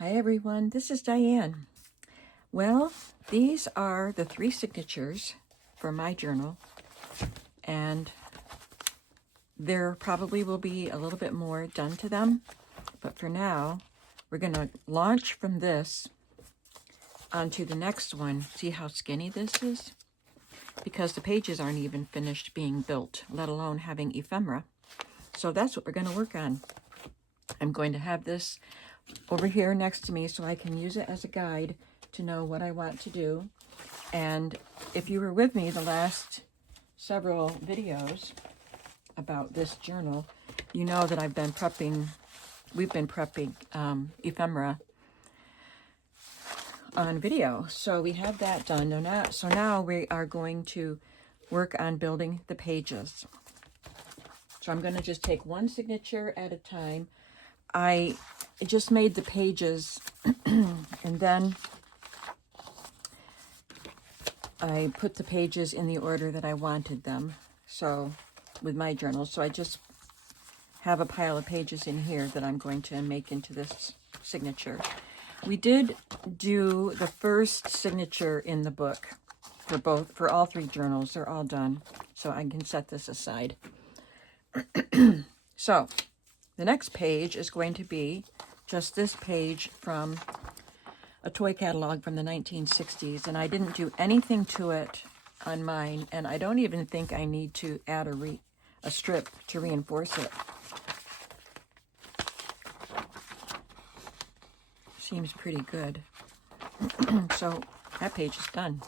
Hi everyone, this is Diane. Well, these are the 3 signatures for my journal, and there probably will be a little bit more done to them, but for now, we're going to launch from this onto the next one. See how skinny this is? Because the pages aren't even finished being built, let alone having ephemera. So that's what we're going to work on. I'm going to have this over here next to me so I can use it as a guide to know what I want to do. And if you were with me the last several videos about this journal, you know that we've been prepping ephemera on video. So we have that done. So now we are going to work on building the pages. So I'm going to just take one signature at a time. I just made the pages and then I put the pages in the order that I wanted them. So with my journal, so I just have a pile of pages in here that I'm going to make into this signature. We did do the first signature in the book for all 3 journals. They're all done, so I can set this aside. So the next page is going to be just this page from a toy catalog from the 1960s, and I didn't do anything to it on mine, and I don't even think I need to add a strip to reinforce it. Seems pretty good. So that page is done.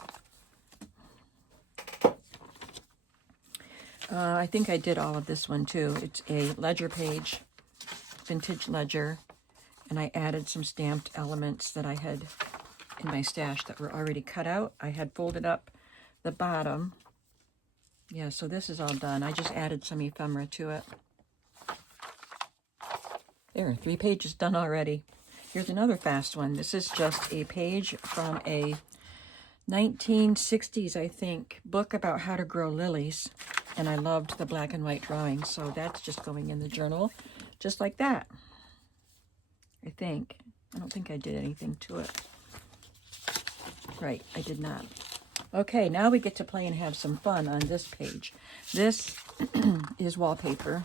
I think I did all of this one too. It's a ledger page, vintage ledger, and I added some stamped elements that I had in my stash that were already cut out. I had folded up the bottom. Yeah, so this is all done. I just added some ephemera to it. There are 3 pages done already. Here's another fast one. This is just a page from a 1960s, I think, book about how to grow lilies. And I loved the black and white drawings, so that's just going in the journal, just like that. I think. I don't think I did anything to it. Right, I did not. Okay, now we get to play and have some fun on this page. This is wallpaper.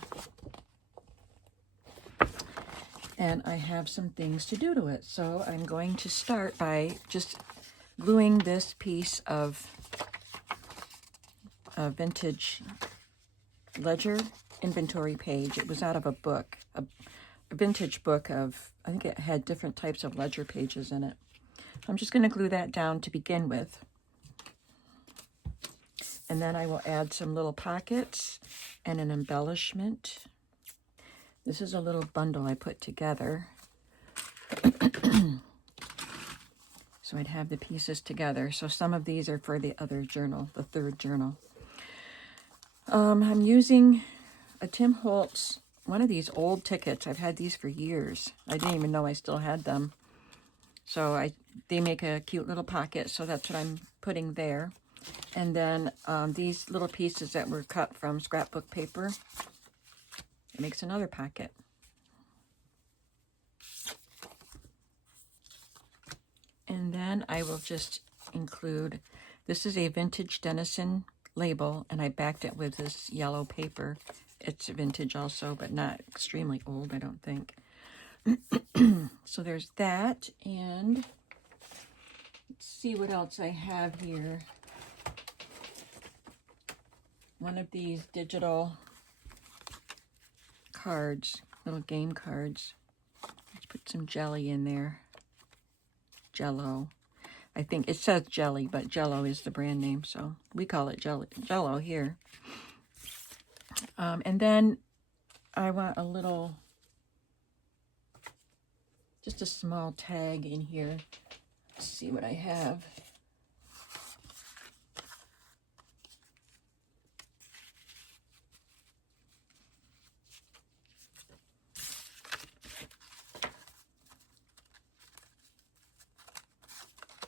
And I have some things to do to it. So I'm going to start by just gluing this piece of a vintage ledger inventory page. It was out of a book, a vintage book of, I think it had different types of ledger pages in it. I'm just going to glue that down to begin with. And then I will add some little pockets and an embellishment. This is a little bundle I put together. So I'd have the pieces together. So some of these are for the other journal, the 3rd journal. I'm using a Tim Holtz, one of these old tickets. I've had these for years. I didn't even know I still had them. So they make a cute little pocket, so that's what I'm putting there. And then these little pieces that were cut from scrapbook paper, it makes another pocket. And then I will just include, this is a vintage Denison label, and I backed it with this yellow paper. It's vintage also, but not extremely old, I don't think. So there's that, and let's see what else I have here. One of these digital cards, little game cards. Let's put some jelly in there. Jello. I think it says jelly, but Jello is the brand name, so we call it Jello here. And then I want a little, just a small tag in here. Let's see what I have.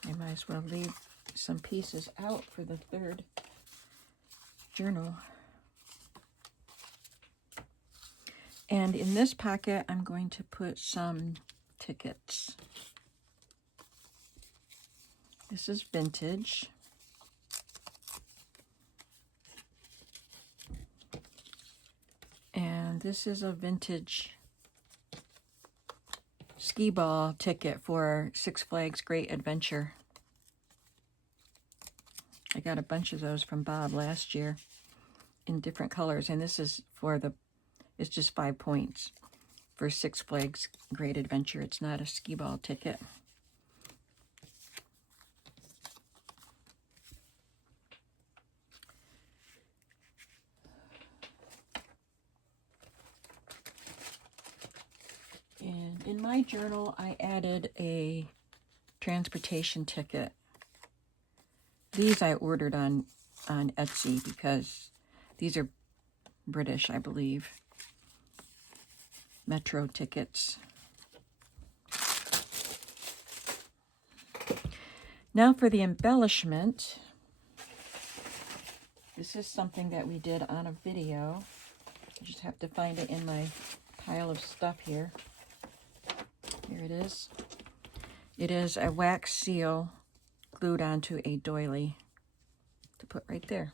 I might as well leave some pieces out for the 3rd journal. And in this pocket, I'm going to put some tickets. This is vintage. And this is a vintage ski ball ticket for Six Flags Great Adventure. I got a bunch of those from Bob last year in different colors. And this is for it's just 5 points for Six Flags Great Adventure. It's not a ski ball ticket. And in my journal, I added a transportation ticket. These I ordered on Etsy because these are British, I believe. Metro tickets. Now for the embellishment. This is something that we did on a video. I just have to find it in my pile of stuff here. Here it is. It is a wax seal glued onto a doily to put right there.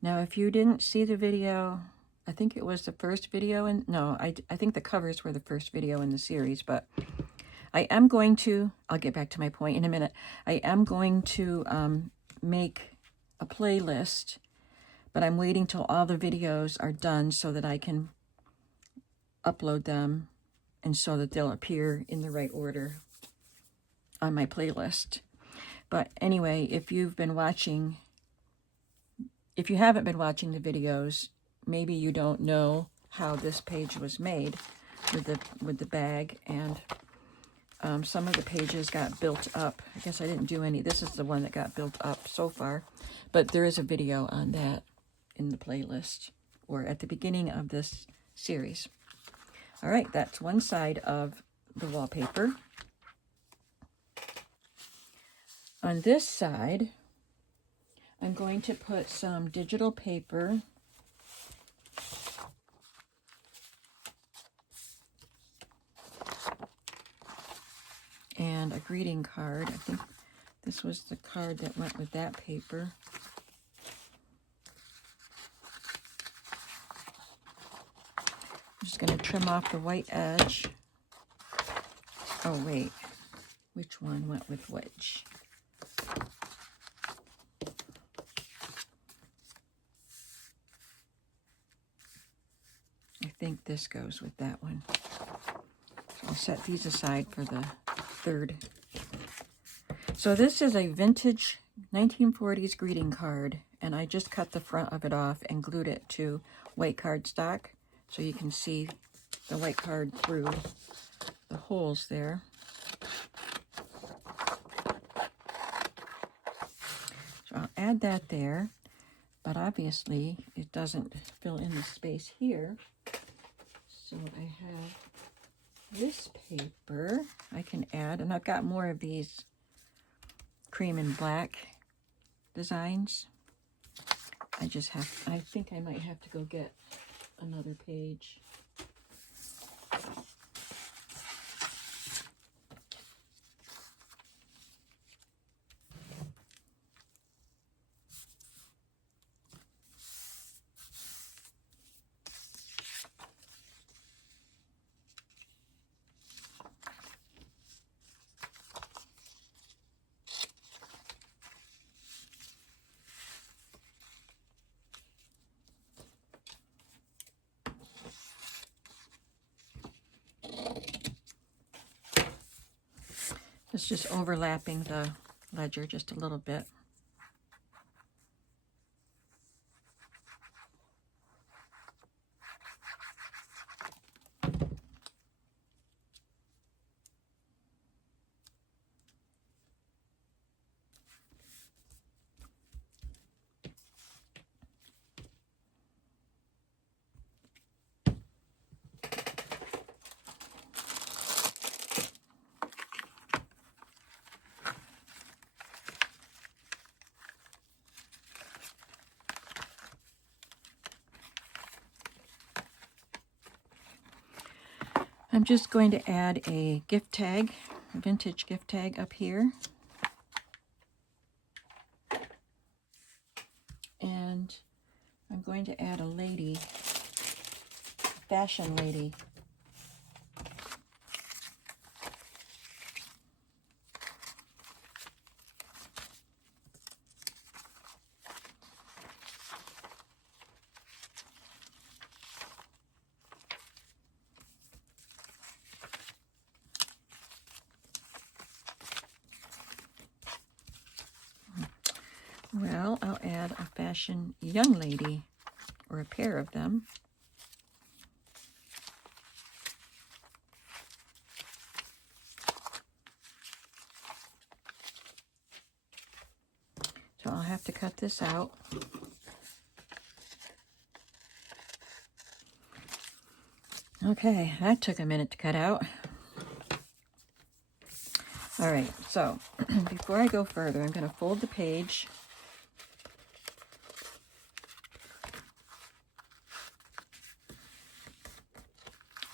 Now, if you didn't see the video, I think it was the first video, I think the covers were the first video in the series, but I am going to, I'll get back to my point in a minute, I am going to make a playlist, but I'm waiting till all the videos are done so that I can upload them and so that they'll appear in the right order on my playlist. But anyway, if you haven't been watching the videos, maybe you don't know how this page was made with the bag, and some of the pages got built up. I guess I didn't do any. This is the one that got built up so far, but there is a video on that in the playlist or at the beginning of this series. All right, that's one side of the wallpaper. On this side, I'm going to put some digital paper and a greeting card. I think this was the card that went with that paper. I'm just going to trim off the white edge. Oh, wait. Which one went with which? I think this goes with that one. So I'll set these aside for the third. So this is a vintage 1940s greeting card, and I just cut the front of it off and glued it to white cardstock so you can see the white card through the holes there. So I'll add that there, but obviously it doesn't fill in the space here. So I have this paper I can add, and I've got more of these cream and black designs. I think I might have to go get another page. It's just overlapping the ledger just a little bit. I'm just going to add a gift tag, a vintage gift tag up here. And I'm going to add a lady, fashion lady. Well, I'll add a fashion young lady, or a pair of them. So I'll have to cut this out. Okay, that took a minute to cut out. All right, so before I go further, I'm going to fold the page.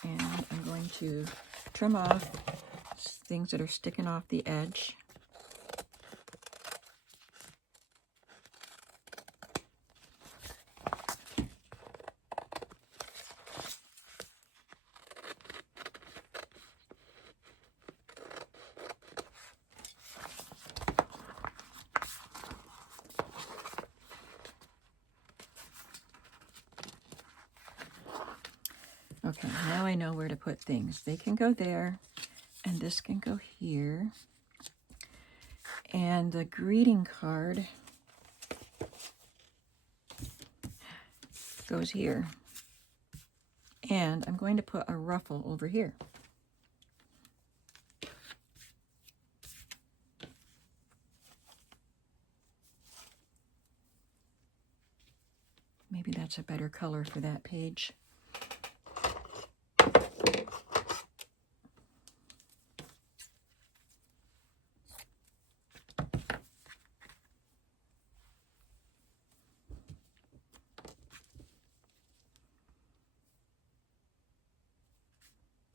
And I'm going to trim off things that are sticking off the edge. Okay, now I know where to put things. They can go there, and this can go here. And the greeting card goes here. And I'm going to put a ruffle over here. Maybe that's a better color for that page.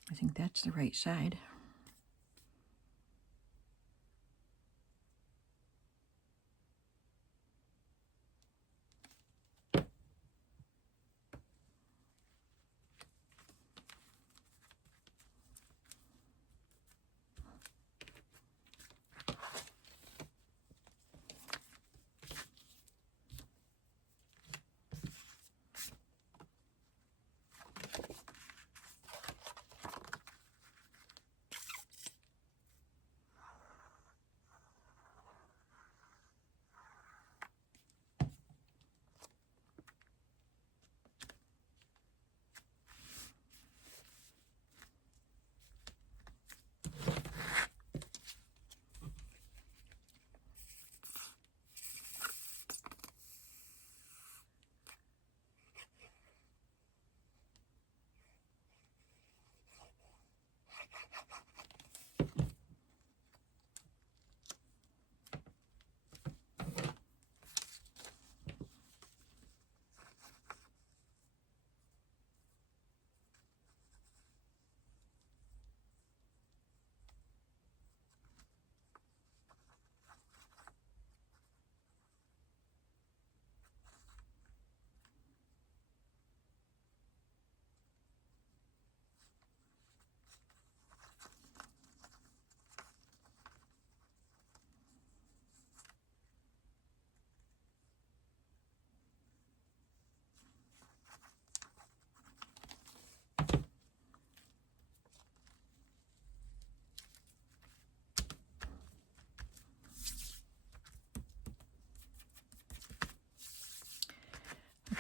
I think that's the right side.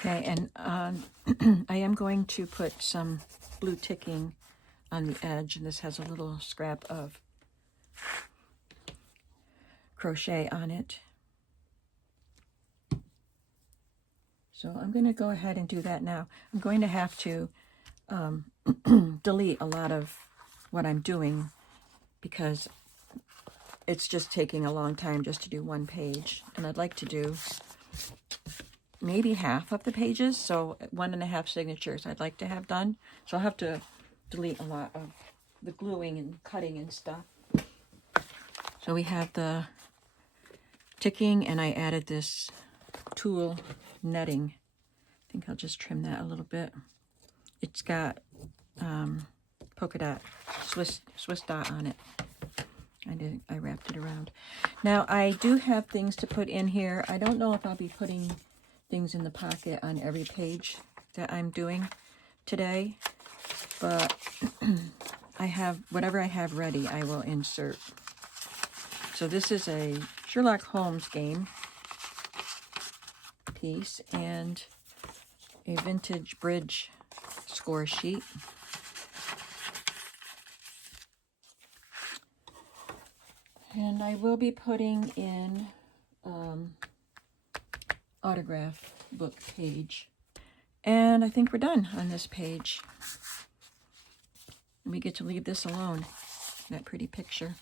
Okay, and I am going to put some blue ticking on the edge, and this has a little scrap of crochet on it. So I'm going to go ahead and do that now. I'm going to have to delete a lot of what I'm doing because it's just taking a long time just to do one page. And I'd like to do maybe half of the pages, so 1.5 signatures I'd like to have done. So I'll have to delete a lot of the gluing and cutting and stuff. So we have the ticking, and I added this tulle netting. I think I'll just trim that a little bit. It's got polka dot, Swiss dot on it. I wrapped it around. Now I do have things to put in here. I don't know if I'll be putting things in the pocket on every page that I'm doing today, but I have whatever I have ready, I will insert. So this is a Sherlock Holmes game piece and a vintage bridge score sheet. And I will be putting in autograph book page. And I think we're done on this page. And we get to leave this alone, that pretty picture.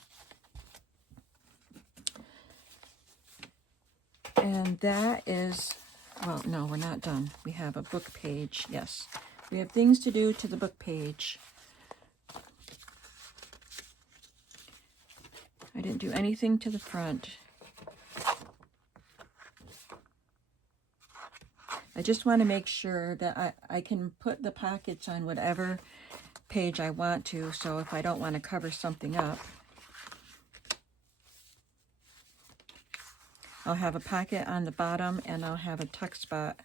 And that is, well, no, we're not done. We have a book page, yes. We have things to do to the book page. I didn't do anything to the front. I just want to make sure that I can put the pockets on whatever page I want to, so if I don't want to cover something up, I'll have a pocket on the bottom and I'll have a tuck spot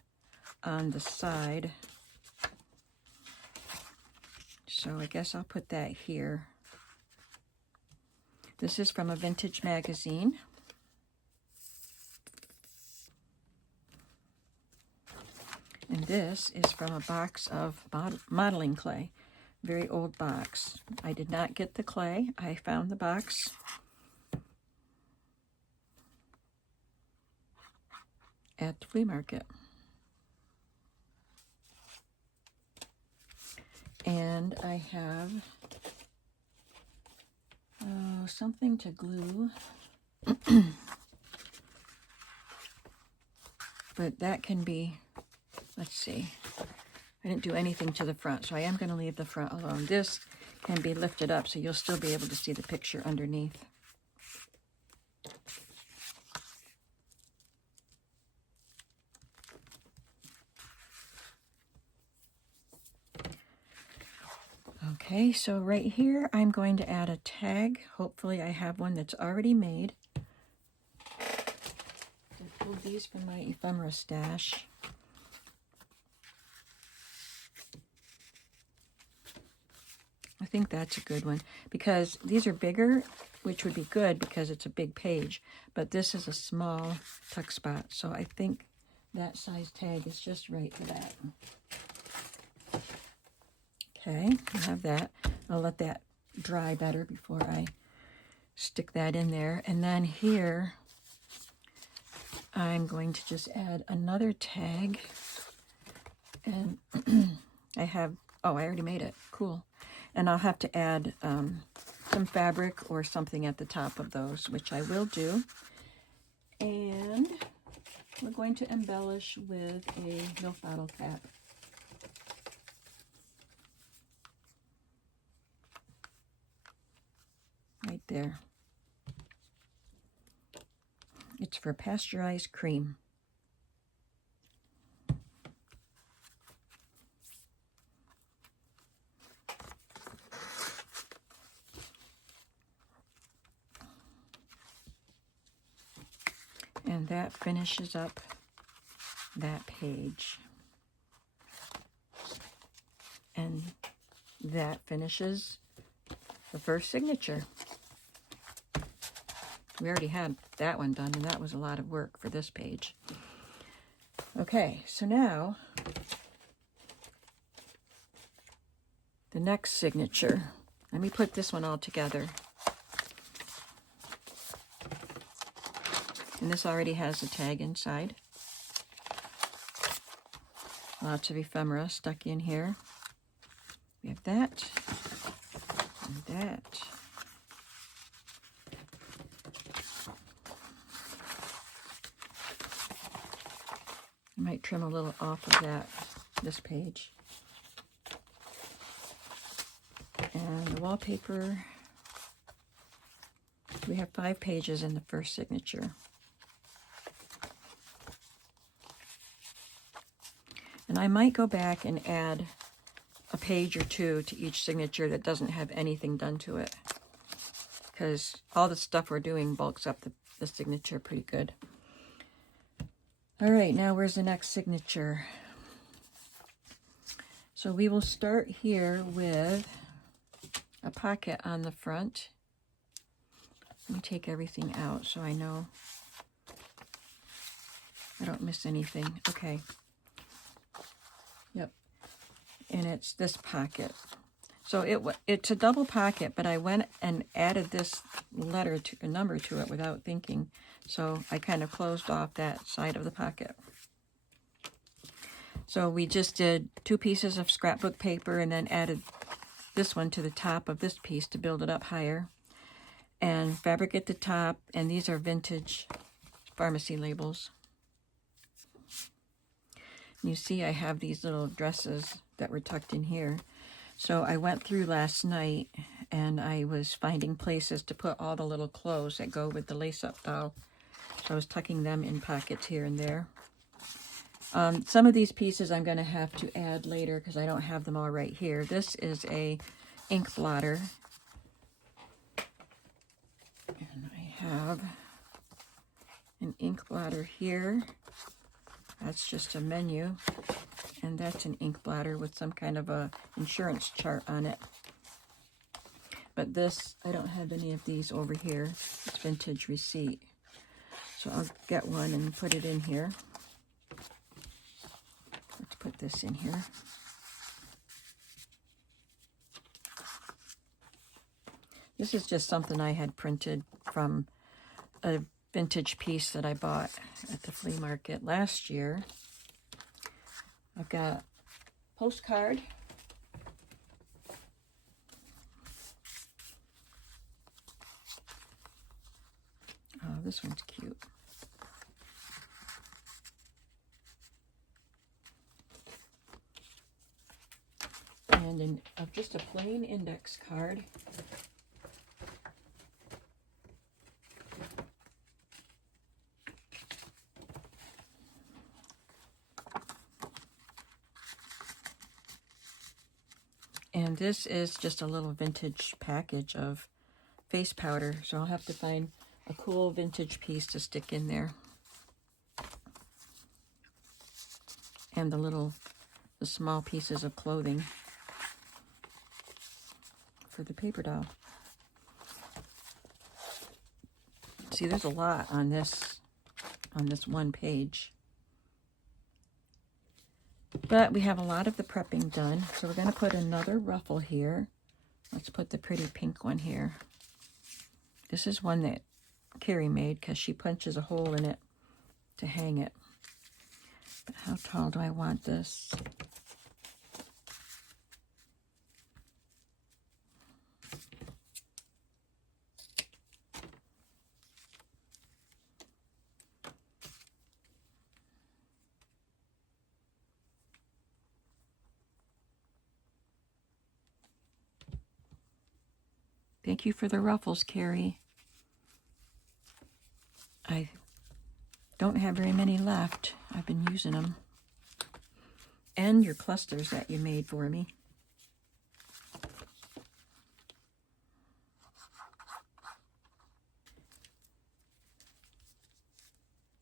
on the side. So I guess I'll put that here. This is from a vintage magazine. And this is from a box of modeling clay. Very old box. I did not get the clay. I found the box. At the flea market. And I have something to glue. But that can be, let's see. I didn't do anything to the front, so I am going to leave the front alone. This can be lifted up, so you'll still be able to see the picture underneath. Okay, so right here, I'm going to add a tag. Hopefully I have one that's already made. I pulled these from my ephemera stash. I think that's a good one, because these are bigger, which would be good because it's a big page, but this is a small tuck spot, so I think that size tag is just right for that. Okay, I have that. I'll let that dry better before I stick that in there. And then here, I'm going to just add another tag. And I have, oh, I already made it. Cool. And I'll have to add some fabric or something at the top of those, which I will do. And we're going to embellish with a milk bottle cap. Right there. It's for pasteurized cream. And that finishes up that page. And that finishes the first signature. We already had that one done, and that was a lot of work for this page. Okay, so now the next signature. Let me put this one all together. And this already has a tag inside. Lots of ephemera stuck in here. We have that and that. I might trim a little off of that, this page. wallpaper. We have 5 pages in the first signature. And I might go back and add a page or 2 to each signature that doesn't have anything done to it, because all the stuff we're doing bulks up the signature pretty good. All right, now where's the next signature? So we will start here with a pocket on the front. Let me take everything out so I know I don't miss anything. Okay. Yep. And it's this pocket. So it's a double pocket, but I went and added this letter to a number to it without thinking. So I kind of closed off that side of the pocket. So we just did 2 pieces of scrapbook paper and then added this one to the top of this piece to build it up higher. And fabric at the top, and these are vintage pharmacy labels. You see I have these little dresses that were tucked in here. So I went through last night and I was finding places to put all the little clothes that go with the lace-up doll. So I was tucking them in pockets here and there. Some of these pieces I'm going to have to add later because I don't have them all right here. This is a ink blotter. And I have an ink blotter here. That's just a menu. And that's an ink blotter with some kind of a insurance chart on it. But this, I don't have any of these over here. It's vintage receipt. So I'll get one and put it in here. Let's put this in here. This is just something I had printed from a vintage piece that I bought at the flea market last year. I've got postcard. Oh, this one's cute. And just a plain index card. And this is just a little vintage package of face powder. So I'll have to find a cool vintage piece to stick in there. And the small pieces of clothing for the paper doll. See, there's a lot on this one page. But we have a lot of the prepping done. So we're going to put another ruffle here. Let's put the pretty pink one here. This is one that Carrie made because she punches a hole in it to hang it. But how tall do I want this? Thank you for the ruffles, Carrie. I don't have very many left. I've been using them. And your clusters that you made for me.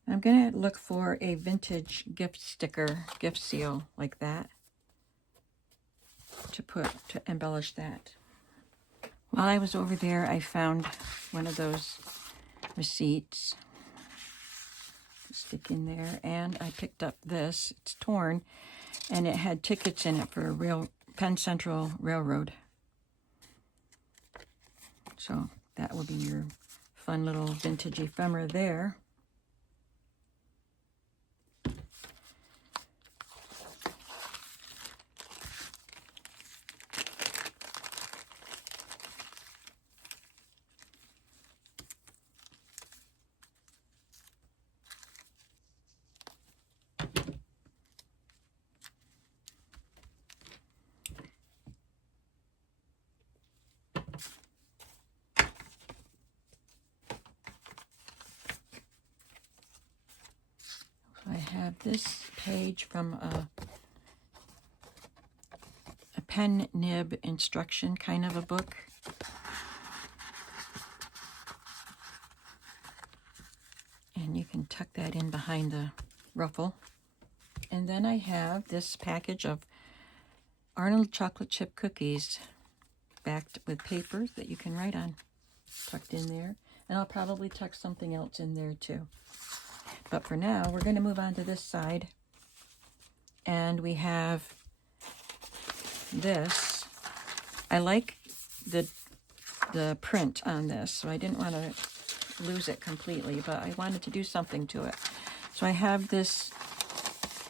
I'm going to look for a vintage gift sticker, gift seal like that to embellish that. While I was over there, I found one of those receipts to stick in there, and I picked up this. It's torn, and it had tickets in it for Penn Central Railroad. So that will be your fun little vintage ephemera there. have this page from a pen nib instruction kind of a book. And you can tuck that in behind the ruffle. And then I have this package of Arnold chocolate chip cookies backed with paper that you can write on, tucked in there. And I'll probably tuck something else in there too. But for now, we're going to move on to this side. And we have this. I like the print on this, so I didn't want to lose it completely, but I wanted to do something to it. So I have this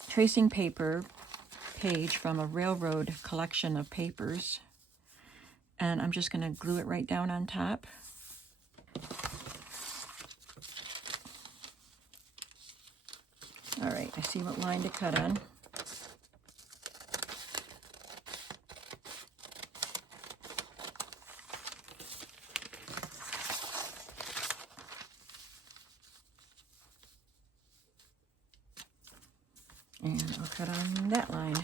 tracing paper page from a railroad collection of papers, and I'm just going to glue it right down on top. All right, I see what line to cut on. And I'll cut on that line.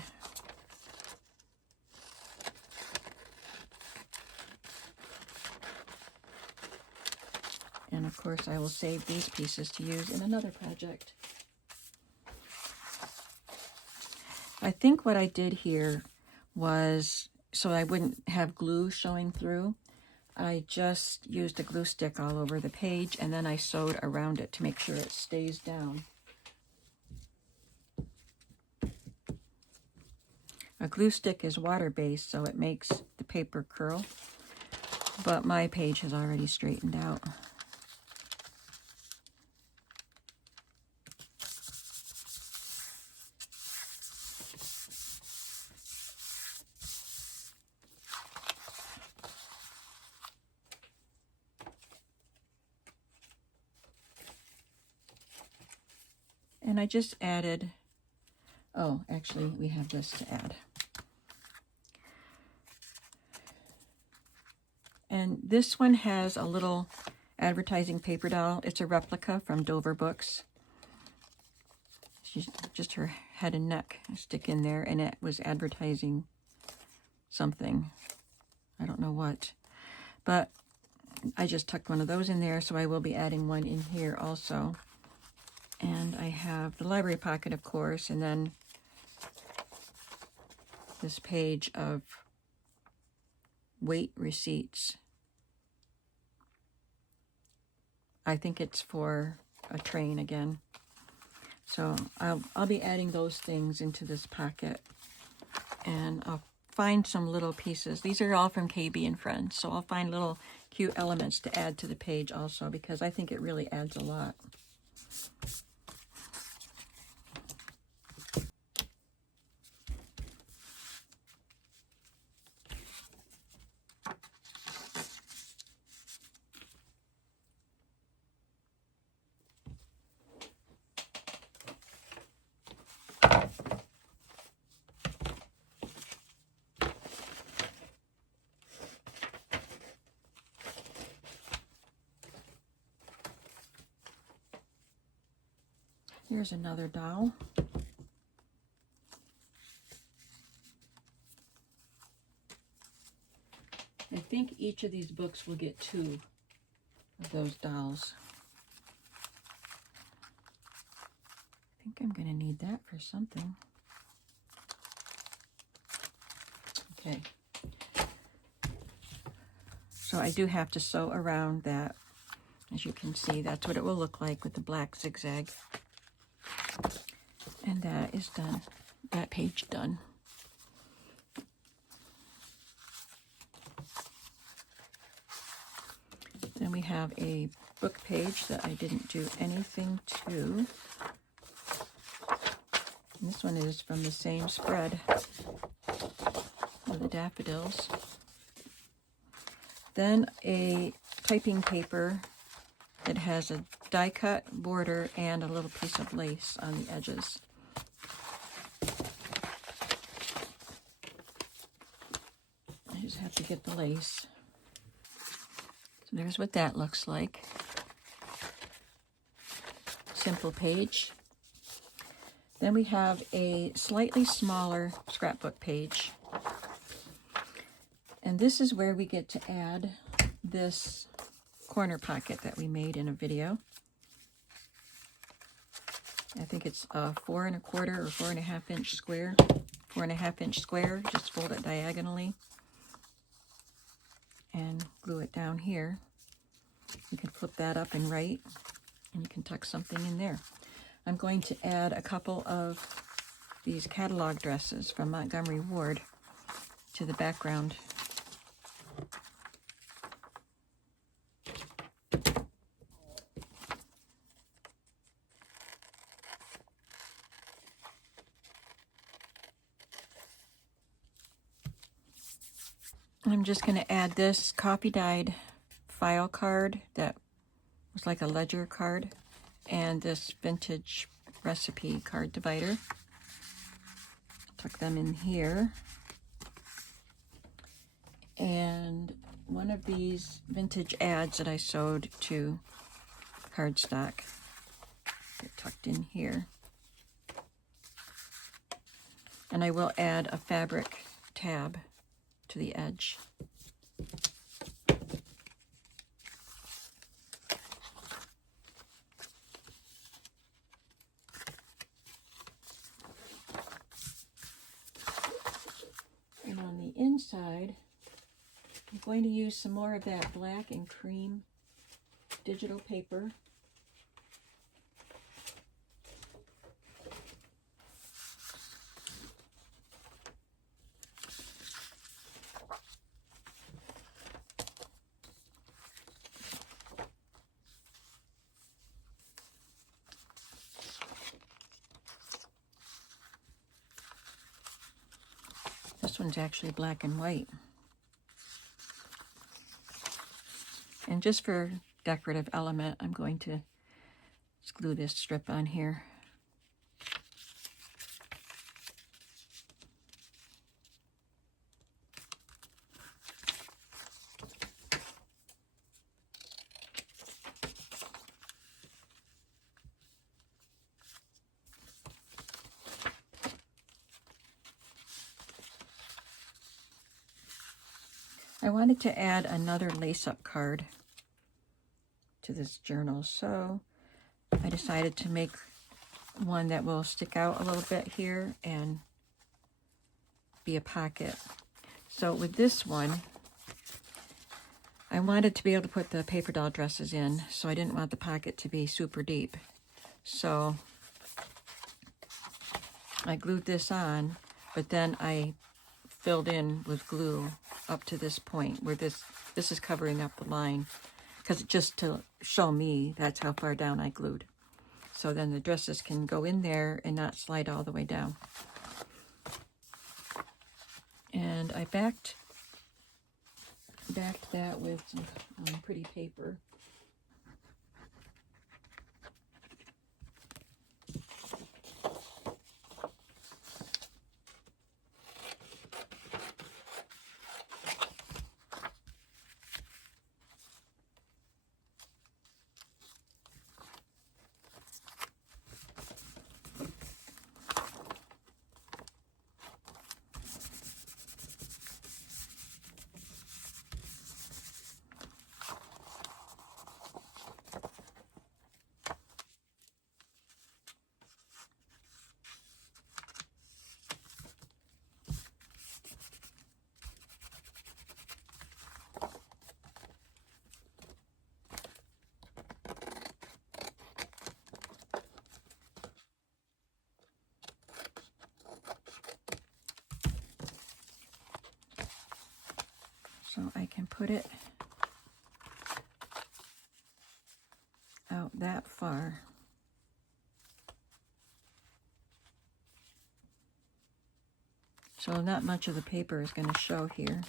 And of course I will save these pieces to use in another project. I think what I did here was, so I wouldn't have glue showing through, I just used a glue stick all over the page and then I sewed around it to make sure it stays down. A glue stick is water-based, so it makes the paper curl, but my page has already straightened out. And I just added, oh, actually we have this to add. And this one has a little advertising paper doll. It's a replica from Dover Books. She's just her head and neck stick in there, and it was advertising something. I don't know what. But I just tucked one of those in there, so I will be adding one in here also. And I have the library pocket, of course, and then this page of weight receipts. I think it's for a train again. So I'll be adding those things into this pocket, and I'll find some little pieces. These are all from KB and Friends, so I'll find little cute elements to add to the page also, because I think it really adds a lot. Here's another doll. I think each of these books will get 2 of those dolls. I think I'm going to need that for something. Okay. So I do have to sew around that. As you can see, that's what it will look like with the black zigzag. And that is done. That page done. Then we have a book page that I didn't do anything to. And this one is from the same spread of the daffodils. Then a typing paper that has a die cut border and a little piece of lace on the edges. I just have to get the lace. So there's what that looks like. Simple page. Then we have a slightly smaller scrapbook page. And this is where we get to add this corner pocket that we made in a video. I think it's a 4 1/4 or 4.5 inch square. 4.5 inch square. Just fold it diagonally and glue it down here. You can flip that up and right, and you can tuck something in there. I'm going to add a couple of these catalog dresses from Montgomery Ward to the background. I'm just going to add this copy dyed file card that was like a ledger card, and this vintage recipe card divider. Tuck them in here. And one of these vintage ads that I sewed to cardstock, get tucked in here. And I will add a fabric tab to the edge. And on the inside, I'm going to use some more of that black and cream digital paper. This one's actually black and white. And just for decorative element, I'm going to just glue this strip on here. I wanted to add another lace-up card to this journal, so I decided to make one that will stick out a little bit here and be a pocket. So with this one, I wanted to be able to put the paper doll dresses in, so I didn't want the pocket to be super deep. So I glued this on, but then I filled in with glue up to this point where this is covering up the line, because just to show me that's how far down I glued. So then the dresses can go in there and not slide all the way down. And I backed that with some pretty paper. So I can put it out that far. So not much of the paper is going to show here.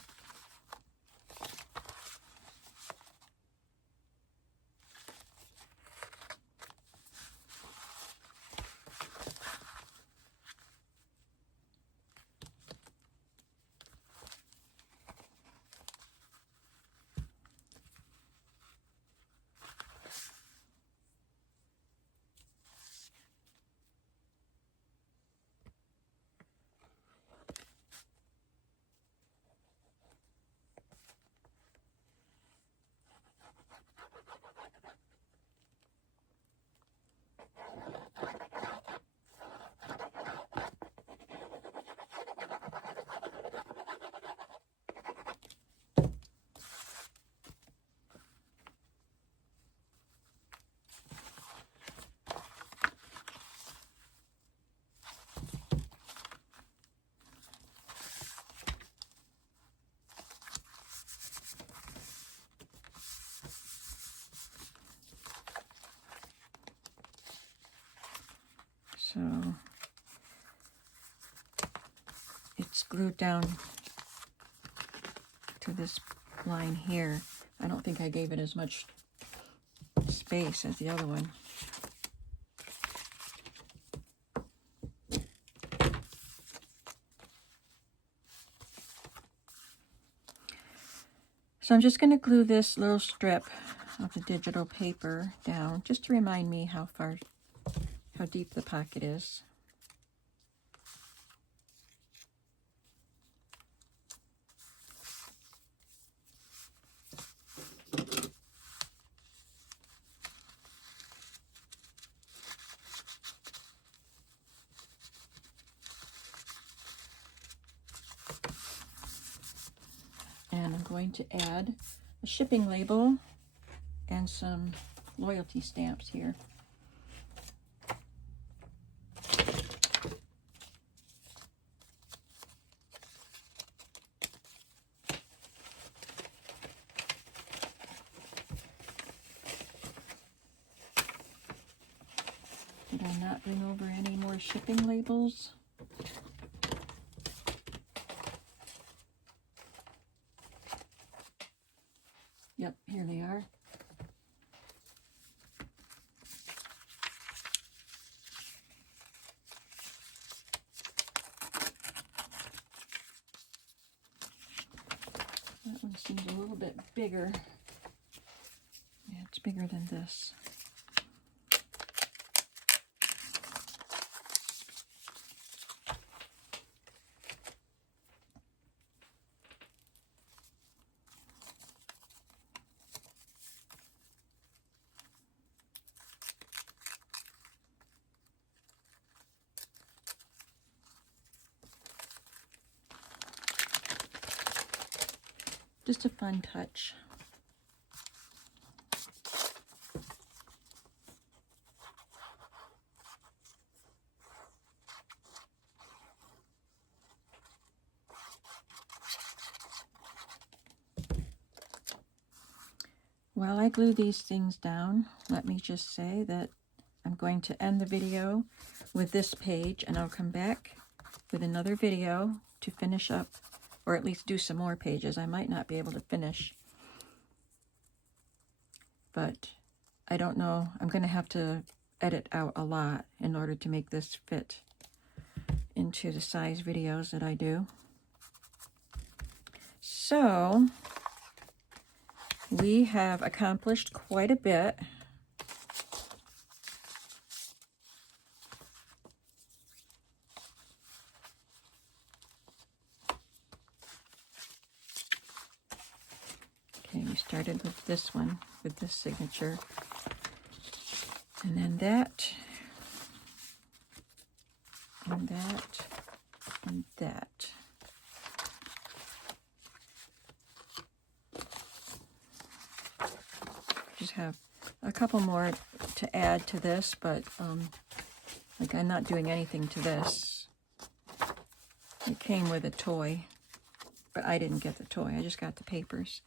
So it's glued down to this line here. I don't think I gave it as much space as the other one. So I'm just going to glue this little strip of the digital paper down just to remind me how deep the pocket is. And I'm going to add a shipping label and some loyalty stamps here. Did I not bring over any more shipping labels? Yep, here they are. That one seems a little bit bigger. Yeah, it's bigger than this. Just a fun touch. While I glue these things down, let me just say that I'm going to end the video with this page, and I'll come back with another video to finish up, or at least do some more pages. I might not be able to finish, but I don't know. I'm going to have to edit out a lot in order to make this fit into the size videos that I do. So we have accomplished quite a bit. Okay, we started with this one, with this signature, and then that, and that, and that. Just have a couple more to add to this, but like I'm not doing anything to this. It came with a toy, but I didn't get the toy. I just got the papers.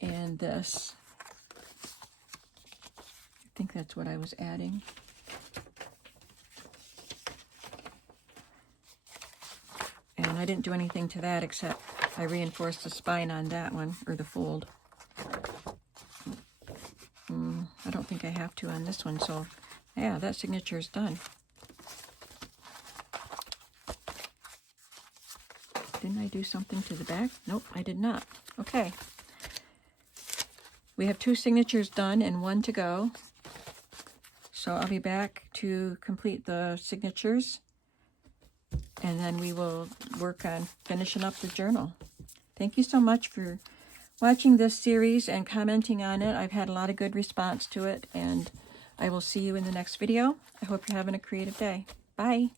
And this, I think that's what I was adding. And I didn't do anything to that except I reinforced the spine on that one, or the fold. I don't think I have to on this one, so yeah, that signature is done. Didn't I do something to the back? Nope, I did not. Okay. We have 2 signatures done and 1 to go. So I'll be back to complete the signatures, and then we will work on finishing up the journal. Thank you so much for watching this series and commenting on it. I've had a lot of good response to it, and I will see you in the next video. I hope you're having a creative day. Bye.